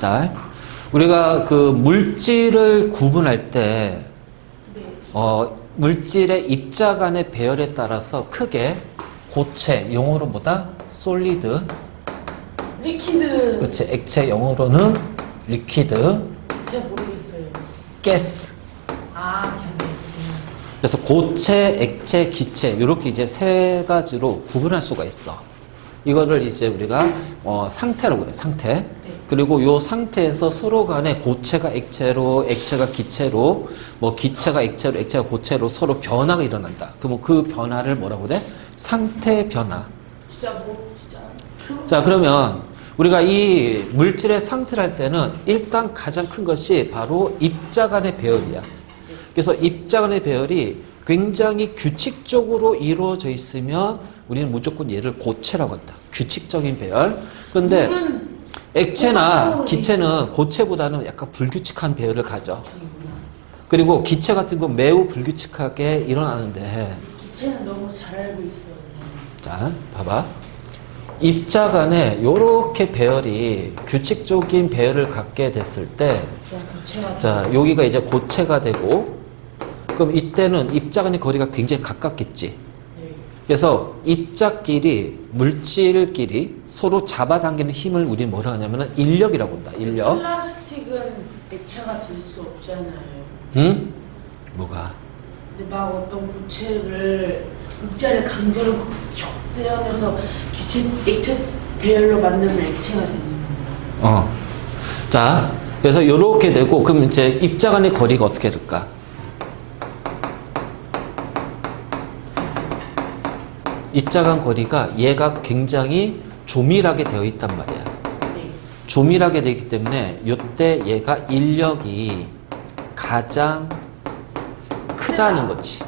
자, 우리가 그 물질을 구분할 때, 물질의 입자 간의 배열에 따라서 크게 고체, 영어로 뭐다? 솔리드. 리퀴드. 그치, 액체, 영어로는 리퀴드. 제가 모르겠어요. 가스. 경계했습니다. 그래서 고체, 액체, 기체, 이렇게 이제 세 가지로 구분할 수가 있어. 이거를 이제 우리가 상태라고 그래, 상태. 네. 그리고 이 상태에서 서로 간에 고체가 액체로, 액체가 기체로, 뭐 기체가 액체로, 액체가 고체로 서로 변화가 일어난다. 그러면 그 변화를 뭐라고 그래? 상태 변화. 진짜. 자, 그러면 우리가 이 물질의 상태를 할 때는 일단 가장 큰 것이 바로 입자 간의 배열이야. 그래서 입자 간의 배열이 굉장히 규칙적으로 이루어져 있으면 우리는 무조건 얘를 고체라고 한다. 규칙적인 배열. 근데 액체나 기체는 고체보다는 약간 불규칙한 배열을 가져. 그리고 기체 같은 건 매우 불규칙하게 일어나는데. 기체는 너무 잘 알고 있어요. 자, 봐봐. 입자 간에 요렇게 배열이 규칙적인 배열을 갖게 됐을 때, 자, 여기가 이제 고체가 되고, 그럼 이때는 입자 간의 거리가 굉장히 가깝겠지. 그래서 입자끼리, 물질끼리 서로 잡아당기는 힘을 우리 뭐라 하냐면 인력이라고 한다. 인력. 플라스틱은 액체가 될 수 없잖아요. 응? 뭐가? 근데 막 어떤 고체를 입자를 강제로 촉 떼어내서 액체 배열로 만들면 액체가 되는 거예요. 자, 그래서 요렇게 되고, 그럼 이제 입자 간의 거리가 어떻게 될까? 입자 간 거리가 얘가 굉장히 조밀하게 되어 있단 말이야. 네. 조밀하게 되기 때문에 이때 얘가 인력이 가장 크다는 거지.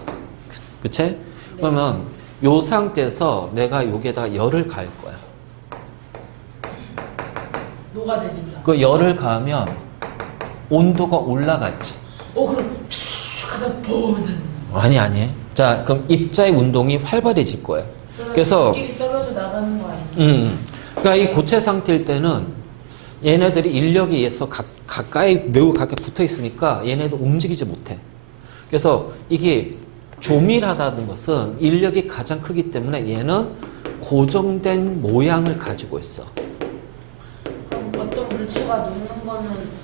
그치? 네. 그러면 요 상태에서 내가 여기에다가 열을 가할 거야. 녹아내린다. 그 열을 가하면 온도가 올라갔지. 그럼 쭉 하다 보는. 아니. 자, 그럼 입자의 운동이 활발해질 거야. 그래서 끼리 떨어져 나가는 거 아니에요? 그러니까 이 고체 상태일 때는 얘네들이 인력에 의해서 매우 가까이 붙어 있으니까 얘네들 움직이지 못해. 그래서 이게 조밀하다는 것은 인력이 가장 크기 때문에 얘는 고정된 모양을 가지고 있어. 그럼 어떤 물체가 녹는 거는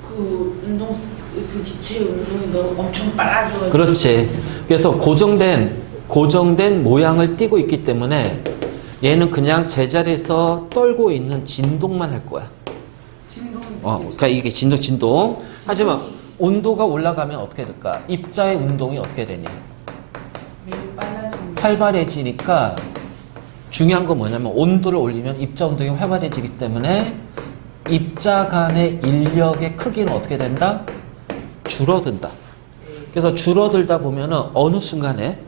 그 기체의 운동이 너무 엄청 빨라져가지고. 그렇지. 그래서 고정된 모양을 띠고 있기 때문에 얘는 그냥 제자리에서 떨고 있는 진동만 할 거야. 진동. 그러니까 이게 진동. 하지만 온도가 올라가면 어떻게 될까? 입자의 운동이 어떻게 되냐? 매우 빨라집니다. 활발해지니까 중요한 건 뭐냐면 온도를 올리면 입자 운동이 활발해지기 때문에 입자 간의 인력의 크기는 어떻게 된다? 줄어든다. 그래서 줄어들다 보면은 어느 순간에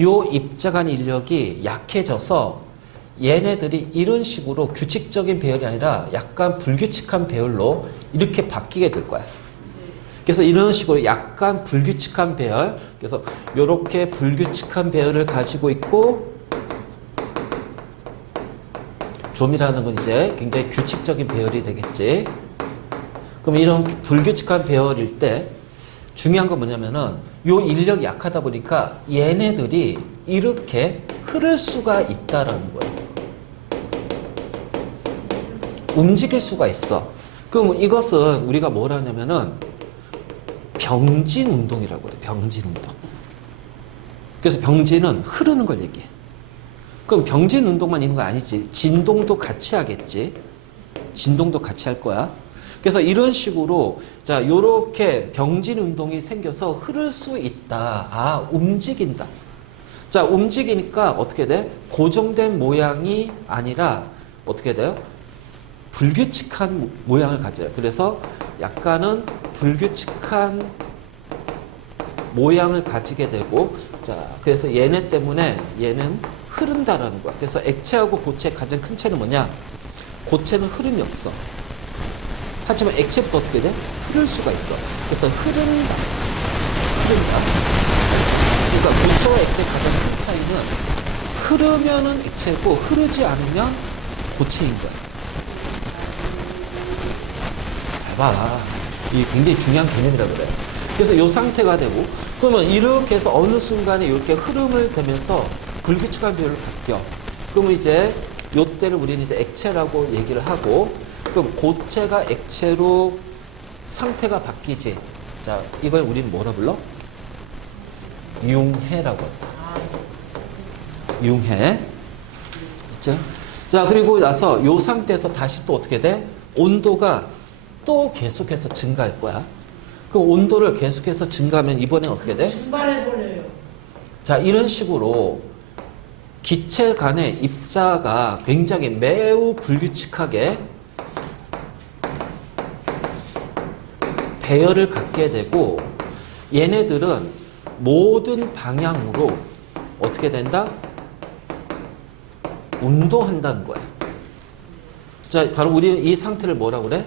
요 입자 간 인력이 약해져서 얘네들이 이런 식으로 규칙적인 배열이 아니라 약간 불규칙한 배열로 이렇게 바뀌게 될 거야. 그래서 이런 식으로 약간 불규칙한 배열, 그래서 이렇게 불규칙한 배열을 가지고 있고, 좀이라는 건 이제 굉장히 규칙적인 배열이 되겠지. 그럼 이런 불규칙한 배열일 때 중요한 건 뭐냐면은 요 인력이 약하다 보니까 얘네들이 이렇게 흐를 수가 있다라는 거예요. 움직일 수가 있어. 그럼 이것은 우리가 뭐라 하냐면은 병진 운동이라고 그래. 병진 운동. 그래서 병진은 흐르는 걸 얘기해. 그럼 병진 운동만 있는 거 아니지. 진동도 같이 하겠지. 진동도 같이 할 거야. 그래서 이런 식으로 자, 요렇게 병진 운동이 생겨서 흐를 수 있다. 움직인다. 자, 움직이니까 어떻게 돼? 고정된 모양이 아니라 어떻게 돼요? 불규칙한 모양을 가져요. 그래서 약간은 불규칙한 모양을 가지게 되고, 자, 그래서 얘네 때문에 얘는 흐른다라는 거야. 그래서 액체하고 고체의 가장 큰 차이는 뭐냐? 고체는 흐름이 없어. 하지만 액체부터 어떻게 돼? 흐를 수가 있어. 그래서 흐른다. 그러니까 고체와 액체의 가장 큰 차이는 흐르면은 액체고 흐르지 않으면 고체인 거야. 봐봐. 이 굉장히 중요한 개념이라 그래. 그래서 이 상태가 되고, 그러면 이렇게 해서 어느 순간에 이렇게 흐름을 되면서 불규칙한 비율로 바뀌어. 그러면 이제 요때를 우리는 이제 액체라고 얘기를 하고, 그럼 고체가 액체로 상태가 바뀌지. 자, 이걸 우리는 뭐라 불러? 융해라고 한다. 융해. 그치? 자, 그리고 나서 요 상태에서 다시 또 어떻게 돼? 온도가 또 계속해서 증가할 거야. 그 온도를 계속해서 증가하면 이번에 어떻게 돼? 증발해버려요. 자, 이런 식으로 기체 간의 입자가 굉장히 매우 불규칙하게 배열을 갖게 되고, 얘네들은 모든 방향으로 어떻게 된다? 운동한다는 거야. 자, 바로 우리는 이 상태를 뭐라고 그래?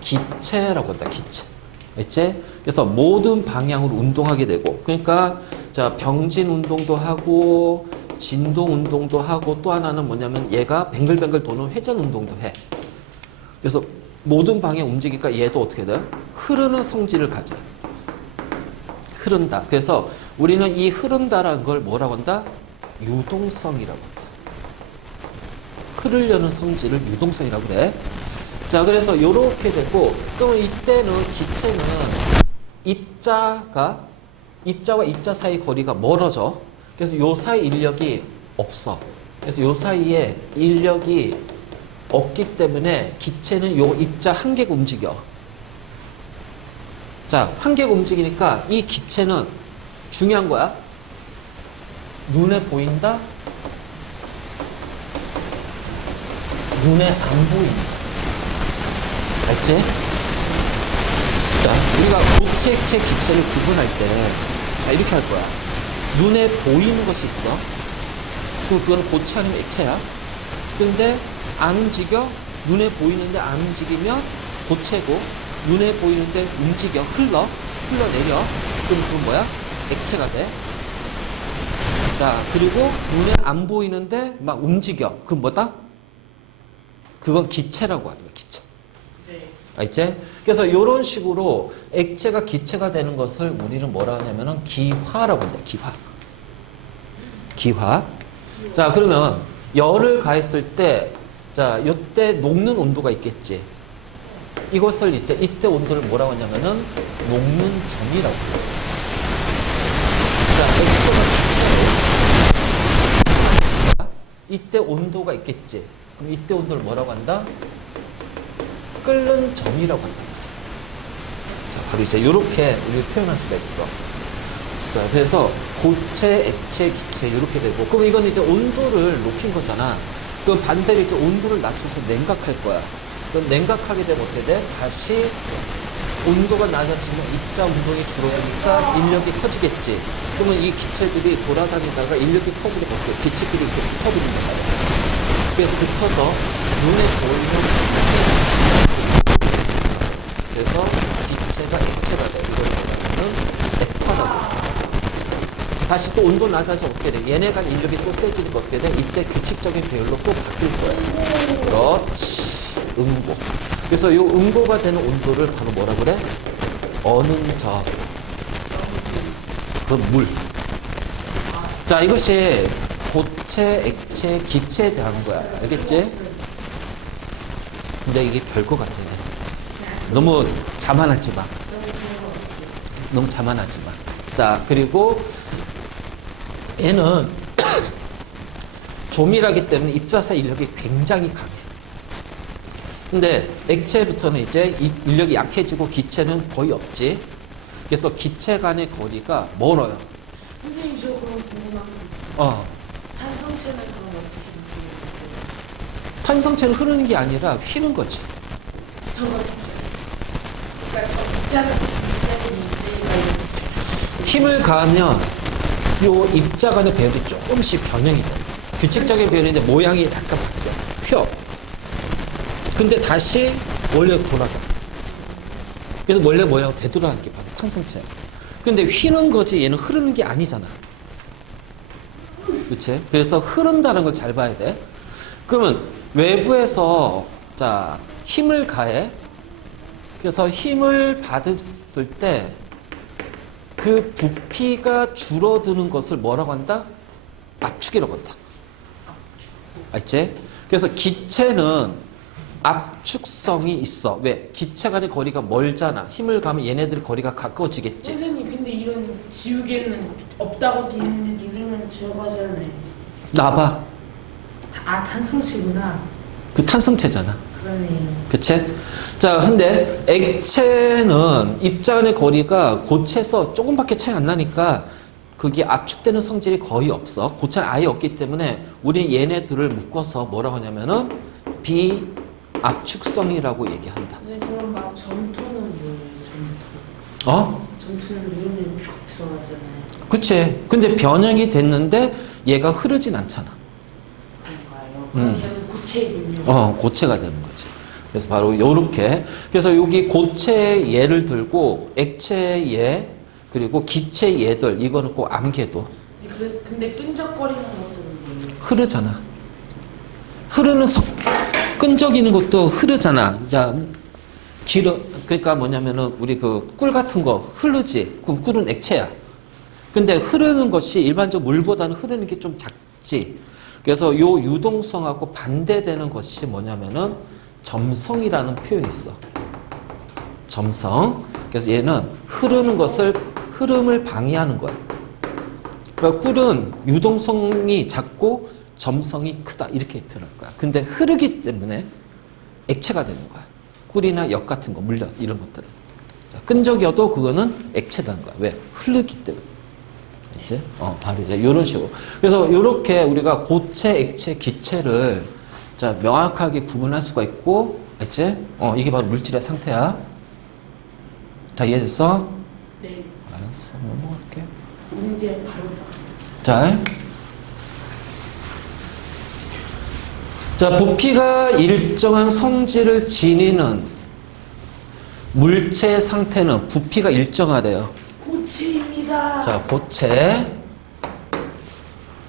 기체라고 한다, 기체. 알지? 그래서 모든 방향으로 운동하게 되고, 그러니까 자, 병진 운동도 하고 진동 운동도 하고, 또 하나는 뭐냐면 얘가 뱅글뱅글 도는 회전 운동도 해. 그래서 모든 방향 움직이니까 얘도 어떻게 돼? 흐르는 성질을 가져. 흐른다. 그래서 우리는 이 흐른다라는 걸 뭐라고 한다? 유동성이라고 한다. 흐르려는 성질을 유동성이라고 그래. 자, 그래서 요렇게 되고, 그러면 이때는 기체는 입자와 입자 사이 거리가 멀어져. 그래서 요 사이 인력이 없어. 그래서 요 사이에 인력이 없기 때문에 기체는 요 입자 한 개가 움직여. 자, 한 개가 움직이니까 이 기체는 중요한 거야. 눈에 보인다? 눈에 안 보인다. 알지? 자, 우리가 고체, 액체, 기체를 구분할 때, 자, 이렇게 할 거야. 눈에 보이는 것이 있어. 그럼 그건 고체 아니면 액체야. 근데 안 움직여? 눈에 보이는데 안 움직이면 고체고, 눈에 보이는데 움직여, 흘러내려. 그럼 그건 뭐야? 액체가 돼. 자, 그리고 눈에 안 보이는데 막 움직여. 그건 뭐다? 그건 기체라고 하는 거야, 기체. 네. 알지? 그래서 이런 식으로 액체가 기체가 되는 것을 우리는 뭐라 하냐면은 기화라고 한다, 기화. 기화. 자, 그러면 열을 가했을 때, 자, 이때 녹는 온도가 있겠지. 이것을 이때 온도를 뭐라고 하냐면은 녹는 점이라고 해요. 자, 액체가 기체로 이때 온도가 있겠지. 그럼 이때 온도를 뭐라고 한다? 끓는 점이라고 한다. 자, 바로 이제 이렇게 우리가 표현할 수가 있어. 자, 그래서 고체, 액체, 기체 이렇게 되고, 그럼 이건 이제 온도를 높인 거잖아. 그럼 반대로 이제 온도를 낮춰서 냉각할 거야. 그럼 냉각하게 되면 어떻게 돼? 다시 온도가 낮아지면 입자 운동이 줄어드니까 인력이 커지겠지. 그러면 이 기체들이 돌아다니다가 인력이 커지게 되고 기체들이 이렇게 붙어버리는 거야. 그래서 붙어서 눈에 보이는 그래서 기체가 액체가 돼. 이걸 말하면 액화라고. 다시 또 온도 낮아지면 어떻게 돼? 얘네 간 인력이 또 세지니까 어떻게 돼? 이때 규칙적인 배열로 또 바뀔 거야. 그렇지. 응고. 그래서 이 응고가 되는 온도를 바로 뭐라 그래? 어능저. 그 물. 자, 이것이 고체, 액체, 기체에 대한 거야. 알겠지? 근데 이게 별거 같아. 너무 자만하지 마. 너무 자만하지 마. 자, 그리고 얘는 조밀하기 때문에 입자사 인력이 굉장히 강해. 근데 액체부터는 이제 인력이 약해지고 기체는 거의 없지. 그래서 기체 간의 거리가 멀어요. 선생님, 저 그럼 궁금한 거. 탄성체는 그럼 어떻게 움직여요? 탄성체는 흐르는 게 아니라 휘는 거지. 저거 진짜. 그러니까 저 입자는 이제 힘을 가하면 요 입자 간의 배열이 조금씩 변형이 돼. 규칙적인 배열인데 모양이 약간 바뀌어. 펴. 근데 다시 원래 돌아가. 그래서 원래 모양 되돌아가는 게 바로 탄성체야. 근데 휘는 거지 얘는 흐르는 게 아니잖아. 그치? 그래서 흐른다는 걸 잘 봐야 돼. 그러면 외부에서 자 힘을 가해. 그래서 힘을 받았을 때 그 부피가 줄어드는 것을 뭐라고 한다? 압축이라고 한다. 알지? 그래서 기체는 압축성이 있어. 왜? 기체 간의 거리가 멀잖아. 힘을 가면 얘네들 거리가 가까워지겠지. 선생님 근데 이런 지우개는 없다고 돼 있는데 누르면 들어가잖아요. 나봐. 아 탄성치구나. 그 탄성체잖아. 그러네요. 그치? 자, 근데 액체는 입자 간의 거리가 고체에서 조금밖에 차이 안 나니까 그게 압축되는 성질이 거의 없어. 고체는 아예 없기 때문에 우리 얘네들을 묶어서 뭐라고 하냐면은 비압축성이라고 얘기한다. 근데 그럼 막 점토는 뭐예요? 점토. 어? 점토는 누르면 쭉 들어가잖아요. 그치? 근데 변형이 됐는데 얘가 흐르진 않잖아. 그런가요? 그럼 걔는 고체이군요. 고체가 되는 거지. 그래서 바로 요렇게. 그래서 여기 고체 예를 들고 액체 예 그리고 기체 예들 이거는 꼭 암기해둬. 그래서 근데 끈적거리는 것들은 뭐예요? 흐르잖아. 끈적이는 것도 흐르잖아. 자, 그러니까 뭐냐면은 우리 그 꿀 같은 거 흐르지. 그럼 꿀은 액체야. 근데 흐르는 것이 일반적 물보다는 흐르는 게 좀 작지. 그래서 요 유동성하고 반대되는 것이 뭐냐면은 점성이라는 표현이 있어. 점성. 그래서 얘는 흐름을 방해하는 거야. 그러니까 꿀은 유동성이 작고 점성이 크다. 이렇게 표현할 거야. 근데 흐르기 때문에 액체가 되는 거야. 꿀이나 역 같은 거, 물엿 이런 것들은. 자, 끈적여도 그거는 액체라는 거야. 왜? 흐르기 때문에. 알지? 바로 이제 이런 식으로. 그래서 이렇게 우리가 고체, 액체, 기체를 자, 명확하게 구분할 수가 있고, 알지? 이게 바로 물질의 상태야. 다 이해됐어? 네. 알았어. 넘어갈게. 문제 바로. 자, 부피가 일정한 성질을 지니는 물체의 상태는 부피가 일정하래요. 고체입니다. 자, 고체.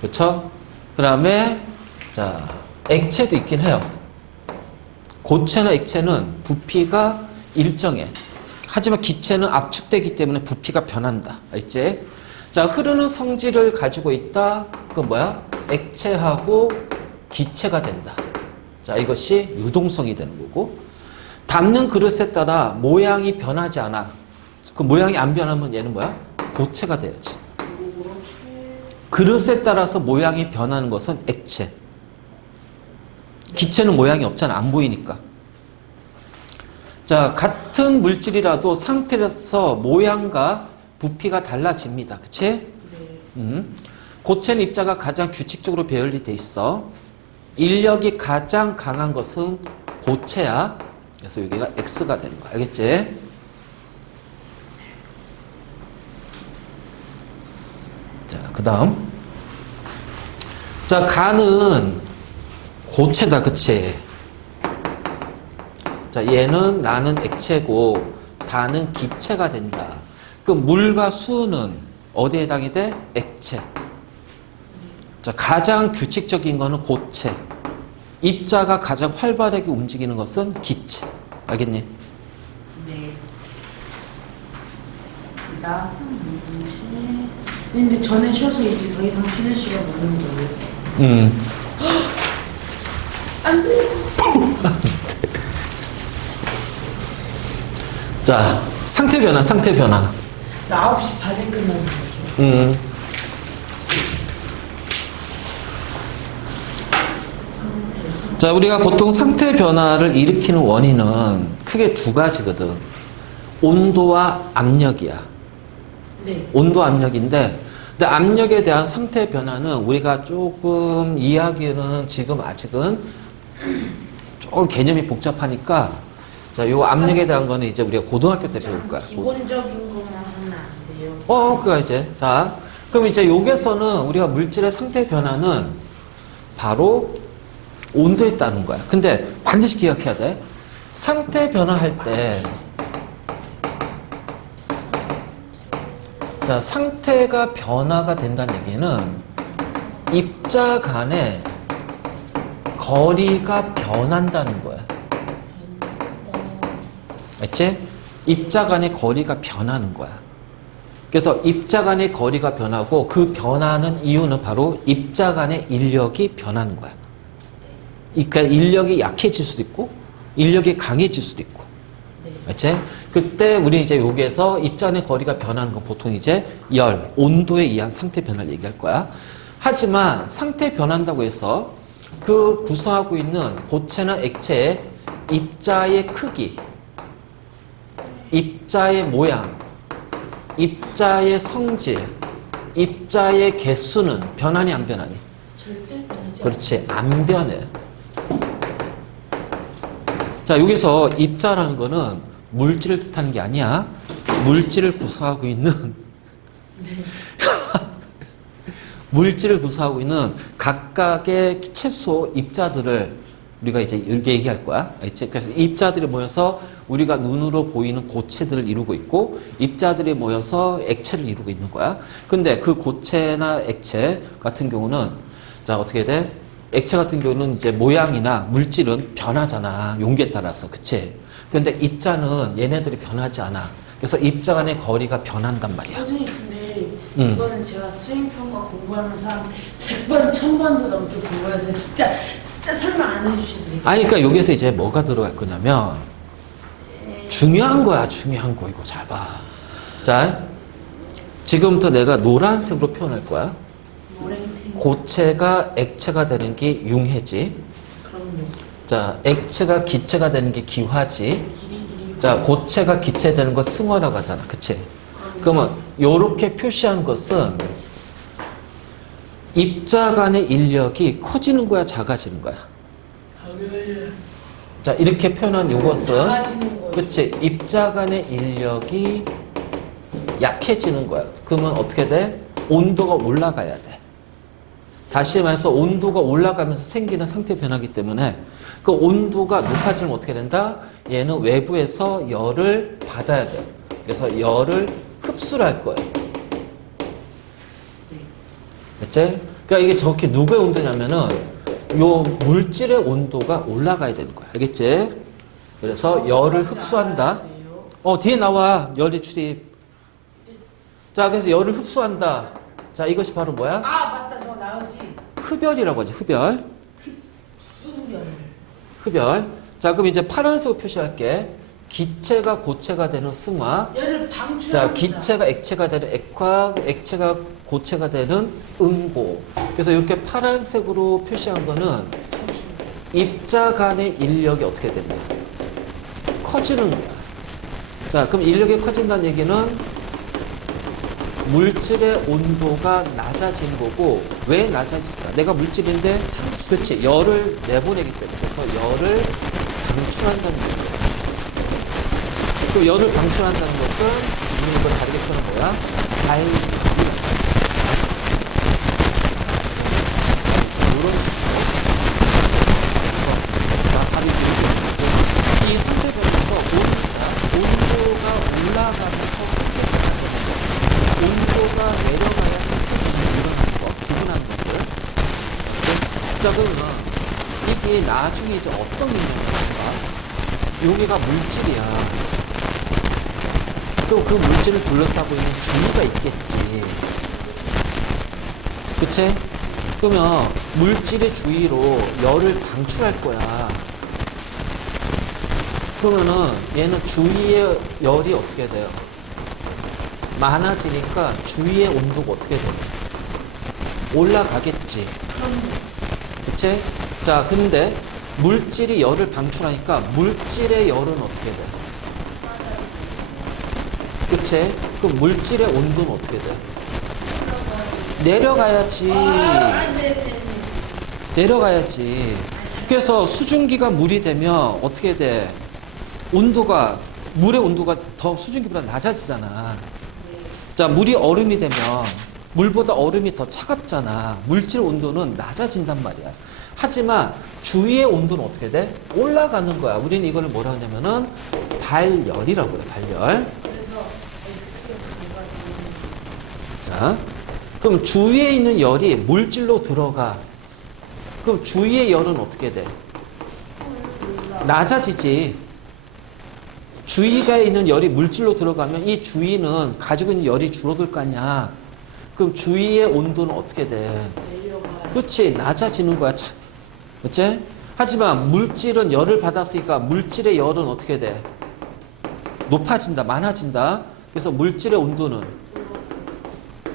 그렇죠? 그 다음에 자, 액체도 있긴 해요. 고체나 액체는 부피가 일정해. 하지만 기체는 압축되기 때문에 부피가 변한다. 알지? 자, 흐르는 성질을 가지고 있다. 그건 뭐야? 액체하고 기체가 된다. 자, 이것이 유동성이 되는 거고. 담는 그릇에 따라 모양이 변하지 않아. 그 모양이 안 변하면 얘는 뭐야? 고체가 돼야지. 그릇에 따라서 모양이 변하는 것은 액체. 기체는 모양이 없잖아. 안 보이니까. 자, 같은 물질이라도 상태에서 모양과 부피가 달라집니다. 그치? 네. 고체는 입자가 가장 규칙적으로 배열이 돼 있어. 인력이 가장 강한 것은 고체야. 그래서 여기가 X가 되는 거야. 알겠지? 자, 그 다음. 자, 간은 고체다. 그치? 자, 얘는 나는 액체고 다는 기체가 된다. 그 물과 수는 어디에 해당이 돼? 액체. 자, 가장 규칙적인 거는 고체. 입자가 가장 활발하게 움직이는 것은 기체. 알겠니? 네. 근데 전에 쉬어서 이제 더 이상 쉬는 시간 없는 거예요. 안 돼요. 자, 상태 변화. 나 9시 반에 끝나는 거죠. 자, 우리가 보통 상태 변화를 일으키는 원인은 크게 두 가지거든. 온도와 압력이야. 네. 온도 압력인데, 근데 압력에 대한 상태 변화는 우리가 조금 이야기는 지금 아직은 조금 개념이 복잡하니까, 자, 요 압력에 대한 거는 이제 우리가 고등학교 때 배울 거야. 기본적인 것만 하면 안 돼요. 그거 이제. 자, 그럼 이제 여기서는 우리가 물질의 상태 변화는 바로 온도에 따른 거야. 근데 반드시 기억해야 돼. 상태 변화할 때, 자, 상태가 변화가 된다는 얘기는 입자 간의 거리가 변한다는 거야. 알지? 입자 간의 거리가 변하는 거야. 그래서 입자 간의 거리가 변하고 그 변하는 이유는 바로 입자 간의 인력이 변하는 거야. 그러니까 인력이 약해질 수도 있고 인력이 강해질 수도 있고. 알지? 그때 우리 이제 여기에서 입자 간의 거리가 변하는 건 보통 이제 열, 온도에 의한 상태 변화를 얘기할 거야. 하지만 상태 변한다고 해서 그 구성하고 있는 고체나 액체의 입자의 크기, 입자의 모양, 입자의 성질, 입자의 개수는 변하니 안 변하니? 절대 변하지 그렇지, 안 변해. 자, 여기서 입자라는 거는 물질을 뜻하는 게 아니야. 물질을 구성하고 있는 물질을 구성하고 있는 각각의 최소 입자들을 우리가 이제 이렇게 얘기할 거야. 그래서 입자들이 모여서 우리가 눈으로 보이는 고체들을 이루고 있고 입자들이 모여서 액체를 이루고 있는 거야. 근데 그 고체나 액체 같은 경우는 자, 어떻게 돼? 액체 같은 경우는 이제 모양이나 물질은 변하잖아. 용기에 따라서. 그치? 근데 입자는 얘네들이 변하지 않아. 그래서 입자 간의 거리가 변한단 말이야. 선생님 근데 이거는 제가 수행평가 공부하면서 한 100번, 1000번도 넘게 공부해서 진짜 설명 안 해주시더니 아니, 그러니까 여기서 이제 뭐가 들어갈 거냐면 중요한 거야, 중요한 거. 이거 잘 봐. 자, 지금부터 내가 노란색으로 표현할 거야. 노랭탱 고체가 액체가 되는 게 융해지. 그럼요. 자, 액체가 기체가 되는 게 기화지. 길이 자, 고체가 기체 되는 거 승화라고 하잖아. 그치? 그러면 요렇게 표시한 것은 입자 간의 인력이 커지는 거야, 작아지는 거야? 자, 이렇게 표현한 요것은 작아지는 거예요. 그치? 입자 간의 인력이 약해지는 거야. 그러면 어떻게 돼? 온도가 올라가야 돼. 다시 말해서 온도가 올라가면서 생기는 상태 변화기 때문에 그 온도가 높아지면 어떻게 된다? 얘는 외부에서 열을 받아야 돼. 그래서 열을 흡수를 할 거예요. 그치? 그러니까 이게 정확히 누구의 온도냐면은 요 물질의 온도가 올라가야 되는 거야. 알겠지? 그래서 열을 흡수한다. 뒤에 나와. 열이 출입. 자, 그래서 열을 흡수한다. 자, 이것이 바로 뭐야? 아 맞다, 저거 나오지. 흡열이라고 하지. 흡열. 수열. 흡열. 자, 그럼 이제 파란색으로 표시할게. 기체가 고체가 되는 승화. 열을 방출합니다. 자, 기체가 액체가 되는 액화, 액체가 고체가 되는 응고. 그래서 이렇게 파란색으로 표시한 거는 입자 간의 인력이 어떻게 된다? 커지는 거야. 자, 그럼 인력이 커진다는 얘기는 물질의 온도가 낮아진 거고, 왜 낮아질까? 내가 물질인데, 그렇지, 열을 내보내기 때문에. 그래서 열을 방출한다는 얘기야. 그 열을 방출한다는 것은 우리는 이걸 다르게 표현한 거야. 발열이 이런 식으로 이 상태 변에서 온도가 올라가면서 상태 변화가 온도가 내려가야 상태 변화가 일어나는 거, 기분하는 것들. 자, 그러면 이게 나중에 이제 어떤 의미가 있을까? 여기가 물질이야. 또 그 물질을 둘러싸고 있는 주위가 있겠지. 그치? 그러면 물질의 주위로 열을 방출할 거야. 그러면은 얘는 주위의 열이 어떻게 돼요? 많아지니까 주위의 온도가 어떻게 돼요? 올라가겠지. 그치? 자, 근데 물질이 열을 방출하니까 물질의 열은 어떻게 돼? 그치? 그 물질의 온도는 어떻게 돼? 내려가야지. 내려가야지. 그래서 수증기가 물이 되면 어떻게 돼? 온도가, 물의 온도가 더 수증기보다 낮아지잖아. 자, 물이 얼음이 되면 물보다 얼음이 더 차갑잖아. 물질 온도는 낮아진단 말이야. 하지만 주위의 온도는 어떻게 돼? 올라가는 거야. 우리는 이거를 뭐라 하냐면은 발열이라고 그래, 발열. 자, 그럼 주위에 있는 열이 물질로 들어가. 그럼 주위의 열은 어떻게 돼? 낮아지지. 주위가 있는 열이 물질로 들어가면 이 주위는 가지고 있는 열이 줄어들 거 아니야. 그럼 주위의 온도는 어떻게 돼? 내려가요. 그렇지, 낮아지는 거야. 그렇지? 하지만 물질은 열을 받았으니까 물질의 열은 어떻게 돼? 높아진다, 많아진다. 그래서 물질의 온도는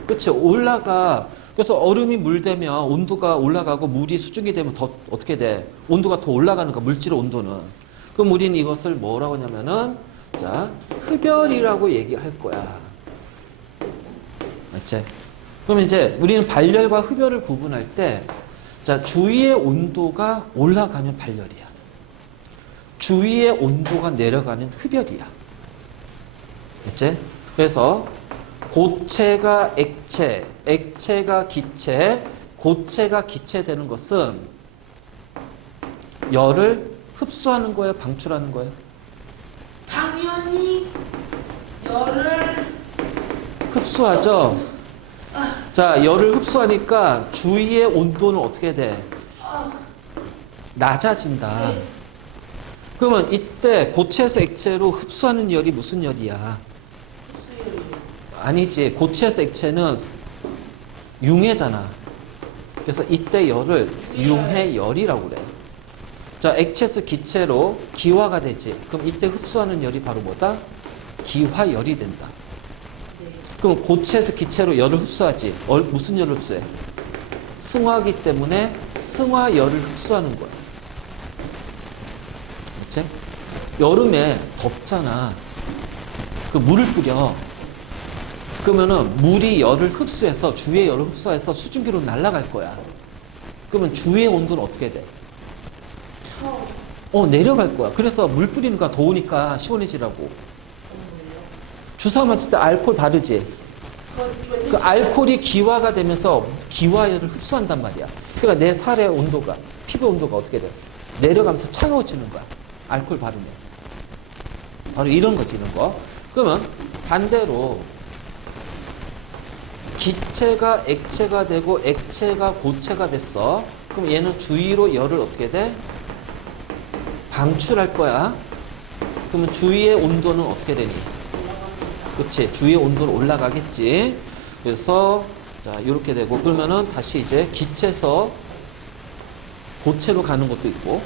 그렇지, 올라가. 그래서 얼음이 물되면 온도가 올라가고 물이 수증기 되면 더 어떻게 돼? 온도가 더 올라가는 거야, 물질의 온도는. 그럼 우리는 이것을 뭐라고 하냐면은 자, 흡열이라고 얘기할 거야. 맞지? 그러면 이제 우리는 발열과 흡열을 구분할 때 자, 주위의 온도가 올라가면 발열이야. 주위의 온도가 내려가면 흡열이야. 맞지? 그래서 고체가 액체, 액체가 기체, 고체가 기체 되는 것은 열을 흡수하는 거예요, 방출하는 거예요? 당연히 열을 흡수하죠. 자, 열을 흡수하니까 주위의 온도는 어떻게 돼? 낮아진다. 네. 그러면 이때 고체에서 액체로 흡수하는 열이 무슨 열이야? 흡수열이요. 아니지. 고체에서 액체는 융해잖아. 그래서 이때 열을 융해열이라고 그래. 자, 액체에서 기체로 기화가 되지. 그럼 이때 흡수하는 열이 바로 뭐다? 기화열이 된다. 네. 그럼 고체에서 기체로 열을 흡수하지. 무슨 열을 흡수해? 승화기 때문에 승화열을 흡수하는 거야. 그치? 여름에 덥잖아. 그 물을 뿌려. 그러면은 물이 열을 흡수해서 주위의 열을 흡수해서 수증기로 날아갈 거야. 그러면 주위의 온도는 어떻게 돼? 내려갈 거야. 그래서 물 뿌리는 거야. 더우니까 시원해지라고. 주사 맞을 때 알코올 바르지. 그 알코올이 기화가 되면서 기화열을 흡수한단 말이야. 그러니까 내 살의 온도가, 피부 온도가 어떻게 돼? 내려가면서 차가워지는 거야. 알코올 바르면. 바로 이런 거지, 이런 거. 그러면 반대로 기체가 액체가 되고 액체가 고체가 됐어. 그럼 얘는 주위로 열을 어떻게 돼? 방출할 거야. 그러면 주위의 온도는 어떻게 되니? 그렇지. 주위의 온도는 올라가겠지. 그래서 자, 이렇게 되고 그러면은 다시 이제 기체에서 고체로 가는 것도 있고.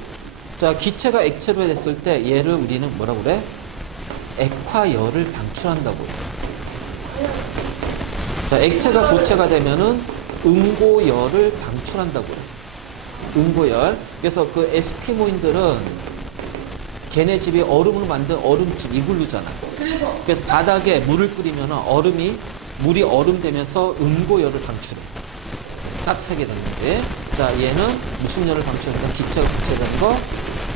자, 기체가 액체로 됐을 때 얘를 우리는 뭐라고 그래? 액화열을 방출한다고 해. 자, 액체가 고체가 되면은 응고열을 방출한다고 해. 응고열. 그래서 그 에스키모인들은 걔네 집이 얼음으로 만든 얼음집 이글루잖아. 그래서 바닥에 물을 뿌리면 물이 얼음 되면서 응고열을 방출해. 따뜻하게 되는 거지. 자, 얘는 무슨 열을 방출하니까 기체가 고체되는 거?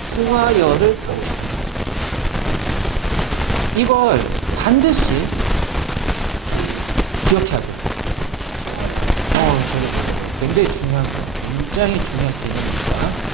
승화열을 방출해. 이걸 반드시 기억해야 돼. 저게 굉장히 중요한 거. 굉장히 중요한 개념입니다.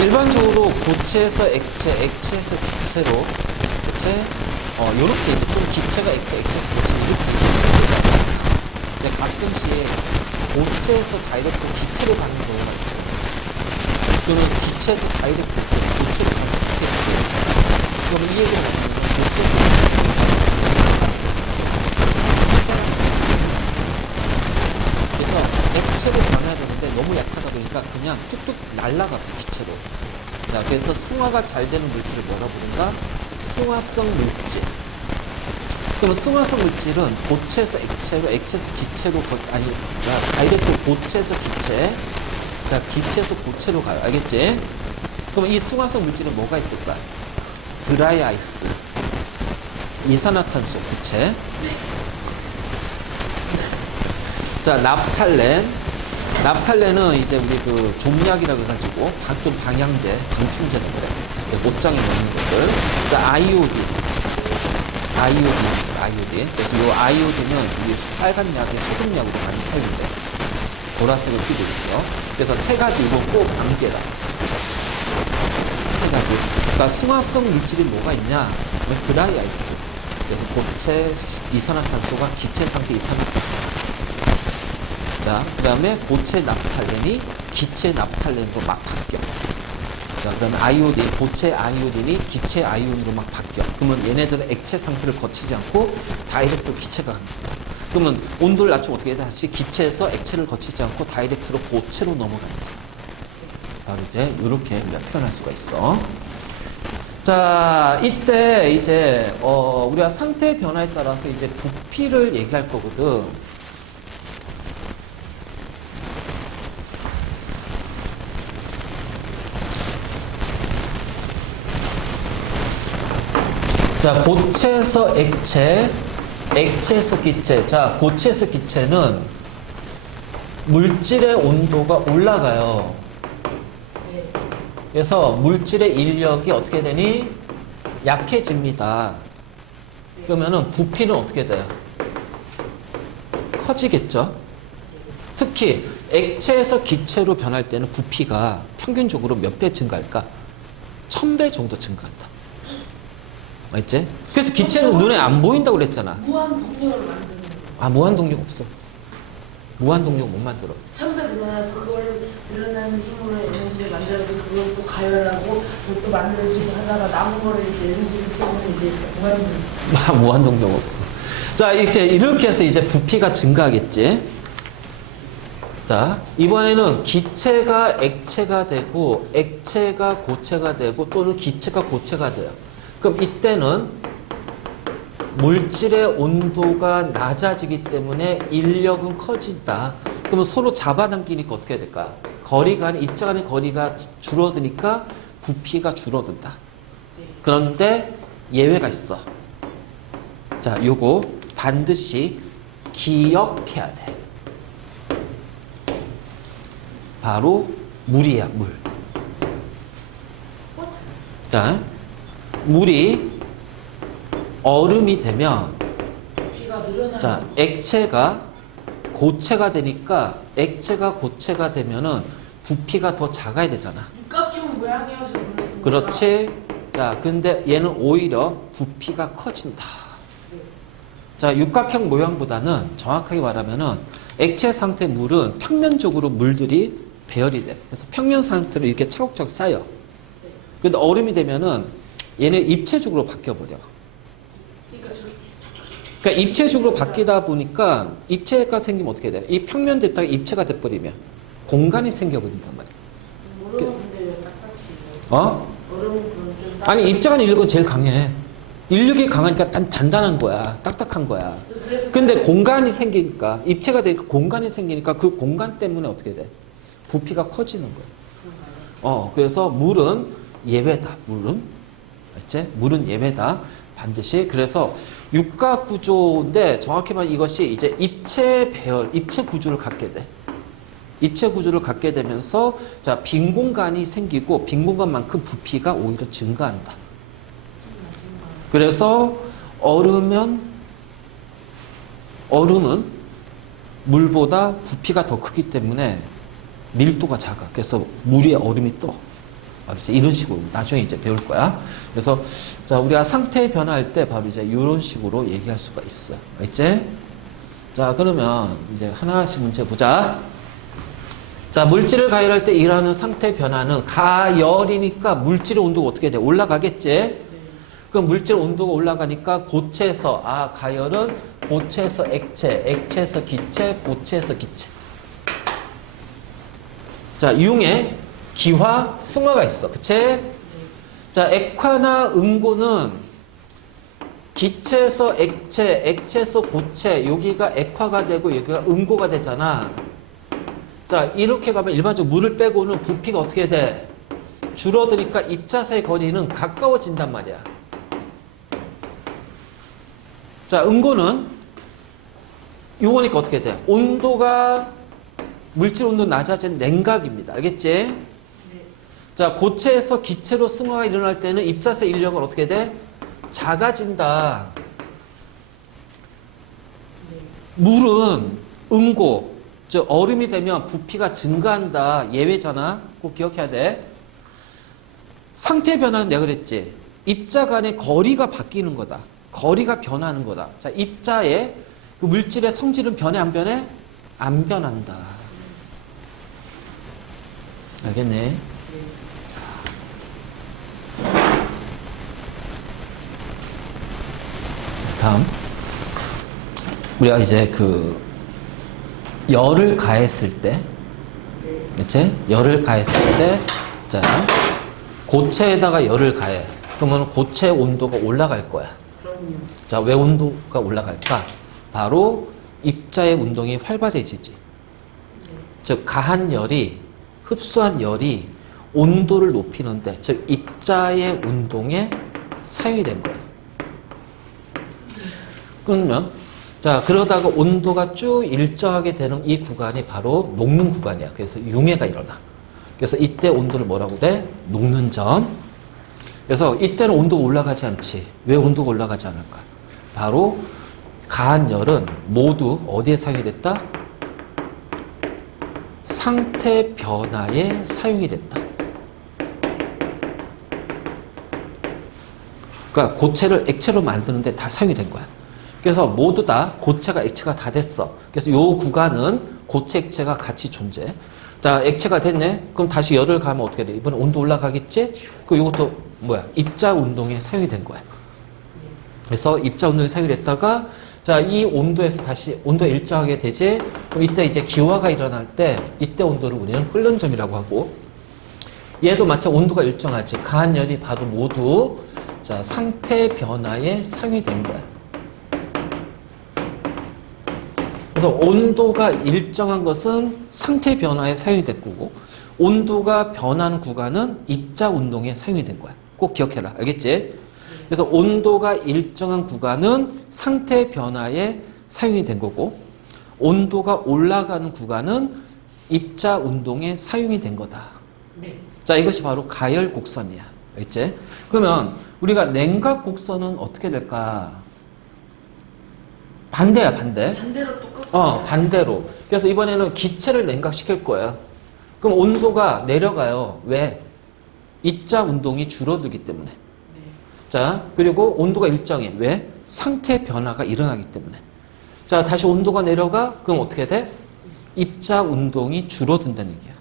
일반적으로 고체에서 액체, 액체에서 기체로, 고체, 요렇게 이제 좀 기체가 액체, 액체에서 고체 이렇게 얘기하잖아요. 근데 가끔씩 고체에서 다이렉트 기체로 가는 경우가 있어요. 또는 기체에서 다이렉트 고체로 가서 기체. 그러면 이 얘기를 하면 고체에서 그래서 액체로 변해야 되는데 너무 약하다 보니까 그냥 뚝뚝 날아가 기체로. 자, 그래서 승화가 잘 되는 물질을 뭐라 부른가? 승화성 물질. 그러면 승화성 물질은 고체에서 액체로, 액체에서 기체로, 다이렉트 고체에서 기체, 자, 기체에서 고체로 가요. 알겠지? 그럼 이 승화성 물질은 뭐가 있을까? 드라이 아이스, 이산화탄소, 고체. 자, 납탈렌은 이제 우리 그 종약이라고 해가지고 또 방향제, 방충제도 그래. 못장에 넣는 것들. 자, 아이오딘 있어, 아이오딘. 그래서 이 아이오딘은 우리 빨간 약에 소독약으로 많이 사용돼. 보라색을 띠고 있죠. 그래서 세 가지 이거 꼭 암기해라. 세 가지. 그러니까 승화성 물질이 뭐가 있냐? 드라이 아이스. 그래서 고체 이산화탄소가 기체 상태 이산화탄소. 자, 그 다음에 고체 납탈렌이 기체 납탈렌으로 막 바뀌어. 자, 그 다음에 아이오딘, 고체 아이오딘이 기체 아이온으로 막 바뀌어. 그러면 얘네들은 액체 상태를 거치지 않고 다이렉트로 기체가 갑니다. 그러면 온도를 낮추면 어떻게 해? 다시 기체에서 액체를 거치지 않고 다이렉트로 고체로 넘어갑니다. 바로 이제 이렇게 우리가 표현할 수가 있어. 자, 이때 이제 우리가 상태 변화에 따라서 이제 부피를 얘기할 거거든. 자, 고체에서 액체, 액체에서 기체. 자, 고체에서 기체는 물질의 온도가 올라가요. 그래서 물질의 인력이 어떻게 되니? 약해집니다. 그러면은 부피는 어떻게 돼요? 커지겠죠? 특히 액체에서 기체로 변할 때는 부피가 평균적으로 몇 배 증가할까? 1000배 정도 증가한다. 맞지? 그래서 기체는 눈에 안 보인다고 그랬잖아. 무한 동력을 만드는 거. 아, 무한 동력 없어. 무한 동력 못 만들어. 1000배 늘어나서 그걸 늘어나는 힘으로 에너지를 만들어서 그걸 또 가열하고 그것도 만들어지고 하다가 남은 거를 이제 에너지를 쓰면 이제 무한 동력. 무한 동력 없어. 자, 이제 이렇게 해서 이제 부피가 증가하겠지. 자, 이번에는 기체가 액체가 되고 액체가 고체가 되고 또는 기체가 고체가 돼요. 그럼 이때는 물질의 온도가 낮아지기 때문에 인력은 커진다. 그러면 서로 잡아당기니까 어떻게 될까? 거리가, 입자 간의 거리가 줄어드니까 부피가 줄어든다. 그런데 예외가 있어. 자, 요거 반드시 기억해야 돼. 바로 물이야, 물. 자, 물이 얼음이 되면 자, 액체가 고체가 되니까 액체가 고체가 되면은 부피가 더 작아야 되잖아. 육각형 모양이어서 그렇습니다. 그렇지. 자, 근데 얘는 오히려 부피가 커진다. 자, 육각형 모양보다는 정확하게 말하면은 액체 상태 물은 평면적으로 물들이 배열이 돼. 그래서 평면 상태로 이렇게 차곡차곡 쌓여. 근데 얼음이 되면은 얘네 입체적으로 바뀌어버려. 그러니까 입체적으로 바뀌다 보니까 입체가 생기면 어떻게 돼? 이 평면 됐다가 입체가 돼버리면 공간이 생겨버린단 말이야. 얼음은 근데 왜 딱딱해? 얼음은 좀 아니, 입자가 인력은 제일 강해. 인력이 강하니까 단단한 거야. 딱딱한 거야. 근데 공간이 생기니까, 입체가 되니까 공간이 생기니까 그 공간 때문에 어떻게 돼? 부피가 커지는 거야. 그래서 물은 예외다. 물은. 알지? 물은 예외다. 반드시. 그래서 육각 구조인데 정확히 말하면 이것이 이제 입체 배열, 입체 구조를 갖게 돼. 입체 구조를 갖게 되면서 자, 빈 공간이 생기고 빈 공간만큼 부피가 오히려 증가한다. 그래서 얼음은 물보다 부피가 더 크기 때문에 밀도가 작아. 그래서 물 위에 얼음이 떠. 바로 이제 이런 식으로 나중에 이제 배울 거야. 그래서 자, 우리가 상태 변화할 때 바로 이제 이런 식으로 얘기할 수가 있어. 알겠지? 자, 그러면 이제 하나씩 문제 보자. 자, 물질을 가열할 때 일어나는 상태 변화는 가열이니까 물질의 온도가 어떻게 돼? 올라가겠지? 그럼 물질 온도가 올라가니까 고체에서, 가열은 고체에서 액체, 액체에서 기체, 고체에서 기체. 자, 융에 기화, 승화가 있어. 그치? 자, 액화나 응고는 기체에서 액체, 액체에서 고체, 여기가 액화가 되고 여기가 응고가 되잖아. 자, 이렇게 가면 일반적으로 물을 빼고는 부피가 어떻게 돼? 줄어드니까 입자사의 거리는 가까워진단 말이야. 자, 응고는 요거니까 어떻게 돼? 온도가 물질 온도 낮아진 냉각입니다. 알겠지? 네. 자, 고체에서 기체로 승화가 일어날 때는 입자세 인력은 어떻게 돼? 작아진다. 네. 물은 응고, 즉 얼음이 되면 부피가 증가한다. 예외잖아. 꼭 기억해야 돼. 상태 변화는 내가 그랬지. 입자 간의 거리가 바뀌는 거다. 거리가 변하는 거다. 자, 입자의 그 물질의 성질은 변해 안 변해? 안 변한다. 알겠네. 자. 다음. 우리가 이제 그 열을 가했을 때, 그렇지? 열을 가했을 때, 자, 고체에다가 열을 가해. 그러면 고체 온도가 올라갈 거야. 자, 왜 온도가 올라갈까? 바로 입자의 운동이 활발해지지. 즉, 가한 열이, 흡수한 열이 온도를 높이는데, 즉, 입자의 운동에 사용이 된 거야. 그러면, 자, 그러다가 온도가 쭉 일정하게 되는 이 구간이 바로 녹는 구간이야. 그래서 융해가 일어나. 그래서 이때 온도를 뭐라고 돼? 녹는 점. 그래서 이때는 온도가 올라가지 않지. 왜 온도가 올라가지 않을까? 바로 가한 열은 모두 어디에 사용이 됐다? 상태 변화에 사용이 됐다. 그러니까 고체를 액체로 만드는데 다 사용이 된 거야. 그래서 모두 다 고체가 액체가 다 됐어. 그래서 요 구간은 고체 액체가 같이 존재해. 자, 액체가 됐네. 그럼 다시 열을 가면 어떻게 돼? 이번에 온도 올라가겠지? 그럼 이것도 뭐야? 입자 운동에 사용이 된 거야. 그래서 입자 운동에 사용이 됐다가 자, 이 온도에서 다시 온도 일정하게 되지? 그럼 이때 이제 기화가 일어날 때 이때 온도를 우리는 끓는 점이라고 하고 얘도 마찬 온도가 일정하지. 가한 열이 바로 모두 자, 상태 변화에 사용이 된 거야. 그래서 온도가 일정한 것은 상태 변화에 사용이 됐고 온도가 변하는 구간은 입자 운동에 사용이 된 거야. 꼭 기억해라. 알겠지? 그래서 온도가 일정한 구간은 상태 변화에 사용이 된 거고 온도가 올라가는 구간은 입자 운동에 사용이 된 거다. 네. 자, 이것이 바로 가열 곡선이야. 알겠지? 그러면 우리가 냉각 곡선은 어떻게 될까? 반대야, 반대. 반대로 똑같고. 반대로. 그래서 이번에는 기체를 냉각시킬 거야. 그럼 온도가 내려가요. 왜? 입자 운동이 줄어들기 때문에. 네. 자, 그리고 온도가 일정해. 왜? 상태 변화가 일어나기 때문에. 자, 다시 온도가 내려가? 그럼 어떻게 돼? 입자 운동이 줄어든다는 얘기야.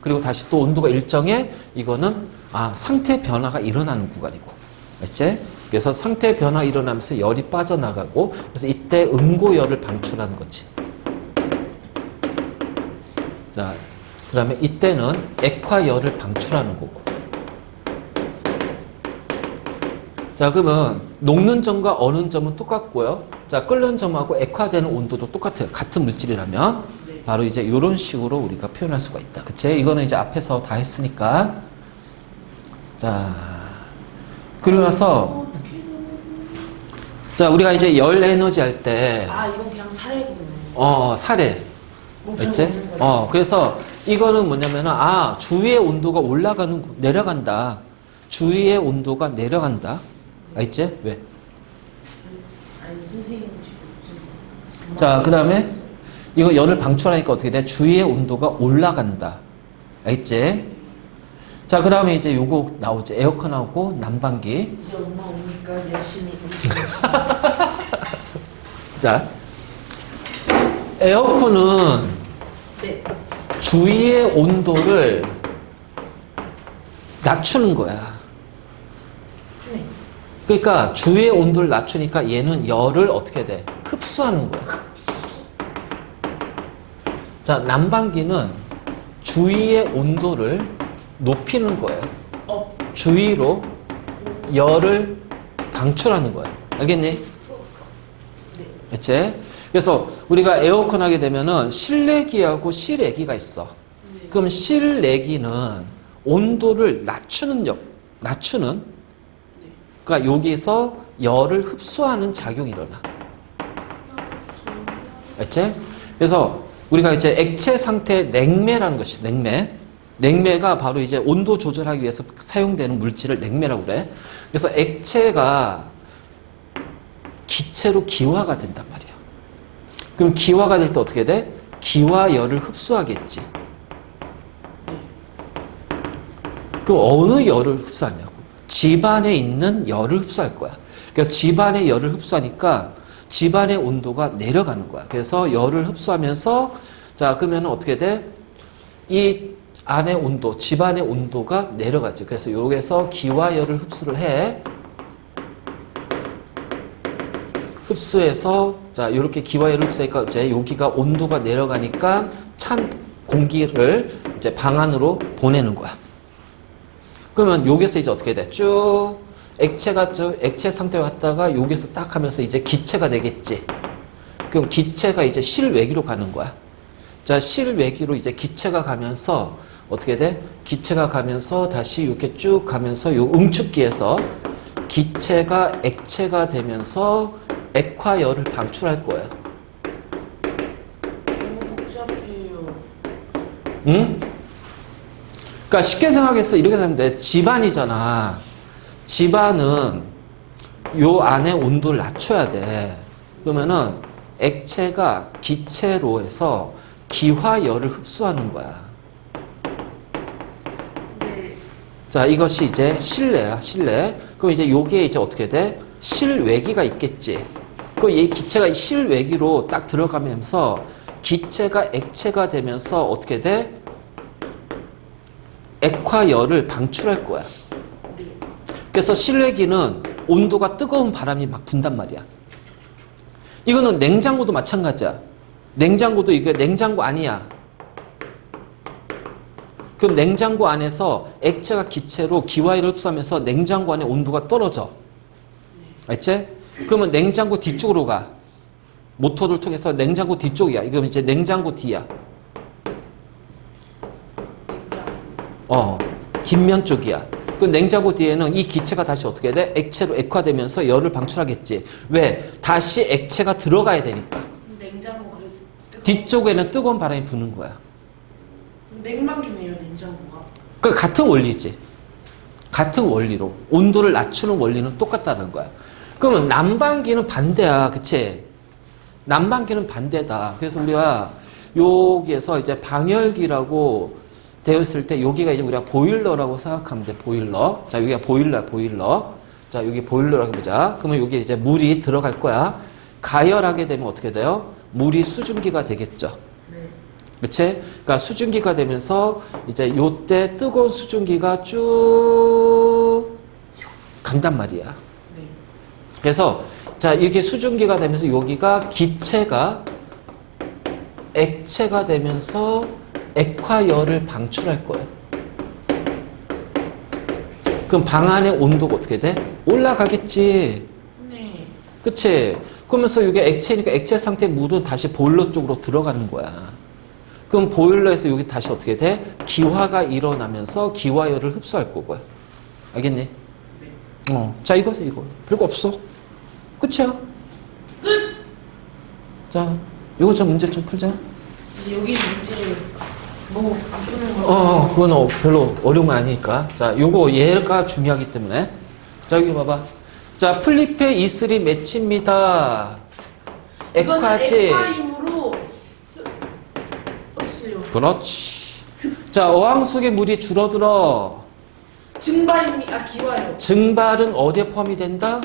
그리고 다시 또 온도가 일정해? 이거는 상태 변화가 일어나는 구간이고. 알지? 그래서 상태 변화 일어나면서 열이 빠져나가고 그래서 이때 응고열을 방출하는 거지. 자, 그다음에 이때는 액화열을 방출하는 거고. 자, 그러면 녹는 점과 어는 점은 똑같고요. 자, 끓는 점하고 액화되는 온도도 똑같아요. 같은 물질이라면 바로 이제 이런 식으로 우리가 표현할 수가 있다. 그치? 이거는 이제 앞에서 다 했으니까. 자, 그리고 나서 자, 우리가 이제 열 에너지 할 때 이건 그냥 사례구나. 사례. 알지? 그래서 이거는 뭐냐면은 주위의 온도가 내려간다. 주위의 온도가 내려간다. 알지? 왜? 아니, 선생님 자, 그다음에 이거 열을 방출하니까 어떻게 돼? 주위의 온도가 올라간다. 알지? 자, 자, 그 다음에 이제 요거 나오지. 에어컨하고 난방기. 이제 엄마 오니까 열심히 우리 집 자, 에어컨은 네. 주위의 온도를 낮추는 거야. 네. 그러니까 주위의 온도를 낮추니까 얘는 열을 어떻게 돼? 흡수하는 거야. 자, 난방기는 주위의 온도를 높이는 거예요. 주위로 열을 방출하는 거야. 알겠니? 네. 그치? 그래서 우리가 에어컨 하게 되면은 실내기하고 실외기가 있어. 네. 그럼 실내기는 온도를 낮추는, 그러니까 여기서 열을 흡수하는 작용이 일어나. 알지? 그래서 우리가 이제 액체 상태의 냉매라는 것이 냉매. 냉매가 바로 이제 온도 조절하기 위해서 사용되는 물질을 냉매라고 그래. 그래서 액체가 기체로 기화가 된단 말이야. 그럼 기화가 될 때 어떻게 돼? 기화열을 흡수하겠지. 그럼 어느 열을 흡수하냐고. 집안에 있는 열을 흡수할 거야. 그러니까 집안의 열을 흡수하니까 집안의 온도가 내려가는 거야. 그래서 열을 흡수하면서 자, 그러면 어떻게 돼? 이 안의 온도, 집안의 온도가 내려가지. 그래서 여기에서 기화열을 흡수를 해. 흡수해서 자, 이렇게 기화열을 흡수하니까 이제 여기가 온도가 내려가니까 찬 공기를 이제 방 안으로 보내는 거야. 그러면 여기서 이제 어떻게 돼? 쭉 액체가 액체 상태로 갔다가 여기서 딱 하면서 이제 기체가 되겠지. 그럼 기체가 이제 실외기로 가는 거야. 자, 실외기로 이제 기체가 가면서 어떻게 돼? 기체가 가면서 다시 이렇게 쭉 가면서 요 응축기에서 기체가 액체가 되면서 액화열을 방출할 거야. 너무 복잡해요. 응? 그러니까 쉽게 생각해서 이렇게 생각하면 돼. 집안이잖아. 집안은 요 안에 온도를 낮춰야 돼. 그러면은 액체가 기체로 해서 기화열을 흡수하는 거야. 네. 자, 이것이 이제 실내야, 실내. 그럼 이제 요게 이제 어떻게 돼? 실외기가 있겠지. 그 이 기체가 실외기로 딱 들어가면서 기체가 액체가 되면서 어떻게 돼? 액화열을 방출할 거야. 그래서 실외기는 온도가 뜨거운 바람이 막 분단 말이야. 이거는 냉장고도 마찬가지야. 냉장고도 이게 냉장고 아니야. 그럼 냉장고 안에서 액체가 기체로 기화열을 흡수하면서 냉장고 안에 온도가 떨어져. 알지? 그러면 냉장고 뒤쪽으로 가. 모터를 통해서 냉장고 뒤쪽이야. 이거 이제 냉장고 뒤야. 뒷면 쪽이야. 그 냉장고 뒤에는 이 기체가 다시 어떻게 돼? 액체로 액화되면서 열을 방출하겠지. 왜? 다시 액체가 들어가야 되니까. 냉장고 그래서 뒤쪽에는 뜨거운 바람이 부는 거야. 냉방기네요, 냉장고가. 그 같은 원리지. 같은 원리로 온도를 낮추는 원리는 똑같다는 거야. 그러면 난방기는 반대야, 그치? 난방기는 반대다. 그래서 우리가 여기에서 이제 방열기라고 되어 있을 때 여기가 이제 우리가 보일러라고 생각하면 돼. 보일러. 자, 여기가 보일러야, 보일러. 자, 여기 보일러라고 보자. 그러면 여기 이제 물이 들어갈 거야. 가열하게 되면 어떻게 돼요? 물이 수증기가 되겠죠. 네. 그치? 그러니까 수증기가 되면서 이제 요때 뜨거운 수증기가 쭉 간단 말이야. 네. 그래서 자, 이게 수증기가 되면서 여기가 기체가 액체가 되면서 액화열을 방출할 거예요. 그럼 방 안의 온도가 어떻게 돼? 올라가겠지. 네. 그치? 그러면서 이게 액체니까 액체 상태의 물은 다시 보일러 쪽으로 들어가는 거야. 그럼 보일러에서 여기 다시 어떻게 돼? 기화가 일어나면서 기화열을 흡수할 거고요. 알겠니? 네. 자, 이거죠, 이거. 별거 없어. 끝이야. 끝! 자, 이거 좀 문제 좀 풀자. 이제 여기 문제 뭐 안 푸는 거. 그건 별로 어려운 거 아니니까. 자, 요거 얘가 중요하기 때문에. 자, 여기 봐봐. 자, 플리페 E3 매치입니다. 액화지. 액화임으로 없어요. 그렇지. 자, 어항 속의 물이 줄어들어. 증발입니다. 기와요. 증발은 어디에 포함이 된다?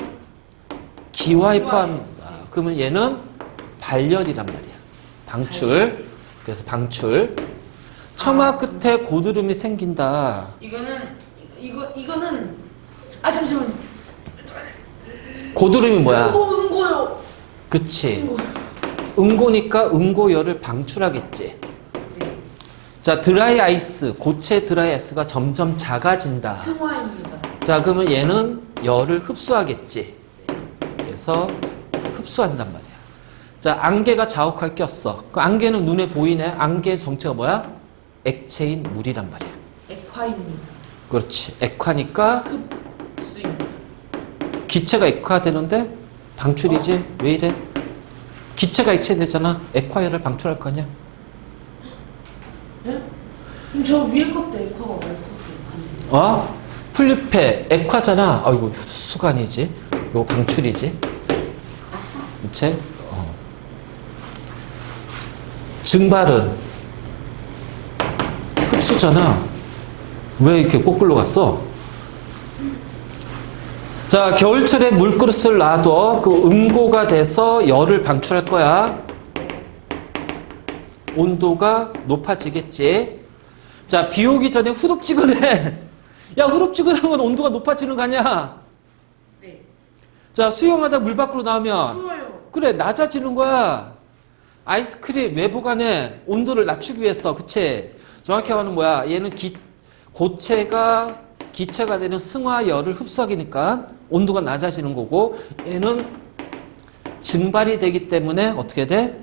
기와에 기와요. 포함이 된다. 그러면 얘는 발열이란 말이야. 방출. 그래서 방출. 처마 끝에 고드름이 생긴다. 이거는 잠시만. 고드름이 뭐야? 응고요. 그치. 응고. 응고니까 응고열을 방출하겠지. 자, 드라이 아이스, 고체 드라이 아이스가 점점 작아진다. 승화입니다. 자, 그러면 얘는 열을 흡수하겠지. 그래서 흡수한단 말이야. 자, 안개가 자욱하게 꼈어. 그 안개는 눈에 보이네. 안개의 정체가 뭐야? 액체인 물이란 말이야. 액화입니다. 그렇지. 액화니까 흡수입니다. 기체가 액화되는데 방출이지. 왜 이래? 기체가 액체되잖아. 액화열을 방출할 거 아니야? 예? 그럼 저 위에 것도 액화가 말고 액화인데. 어? 플리페 액화잖아. 아이고 수가 아니지. 이거 방출이지. 그치? 증발은 흡수잖아. 왜 이렇게 거꾸로 갔어? 자, 겨울철에 물그릇을 놔둬. 그 응고가 돼서 열을 방출할 거야. 온도가 높아지겠지. 자, 비 오기 전에 후덥지근해. 야, 후덥지근한 건 온도가 높아지는 거 아니야? 네. 자, 수영하다 물 밖으로 나오면 추워요. 그래, 낮아지는 거야. 아이스크림 외부 간의 온도를 낮추기 위해서. 그치? 정확히 말하면 뭐야? 얘는 고체가 기체가 되는 승화열을 흡수하기니까 온도가 낮아지는 거고, 얘는 증발이 되기 때문에 어떻게 돼?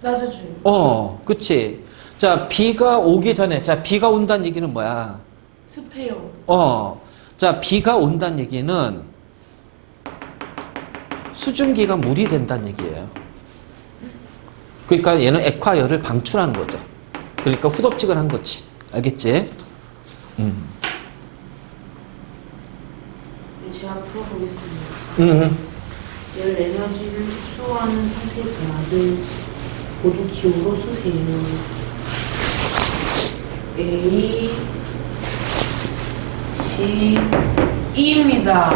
낮아져요. 그치. 자, 비가 오기 전에, 자, 비가 온다는 얘기는 뭐야? 습해요. 자, 비가 온다는 얘기는 수증기가 물이 된다는 얘기예요. 그러니까 얘는 액화열을 방출하는 거죠. 그러니까 후덥지근한 거지. 알겠지? 네, 제가 풀어보겠습니다. 열 에너지를 흡수하는 상태의 변화를 고도 기호로 쓰세요. A, C, E입니다.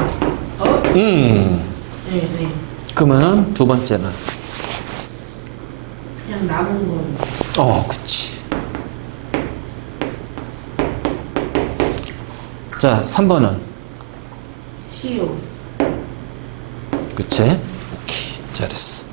네. 그러면은 두 번째는? 그냥 남은 거예요. 그치. 자, 3번은? C요. 그치? 오케이. 잘했어.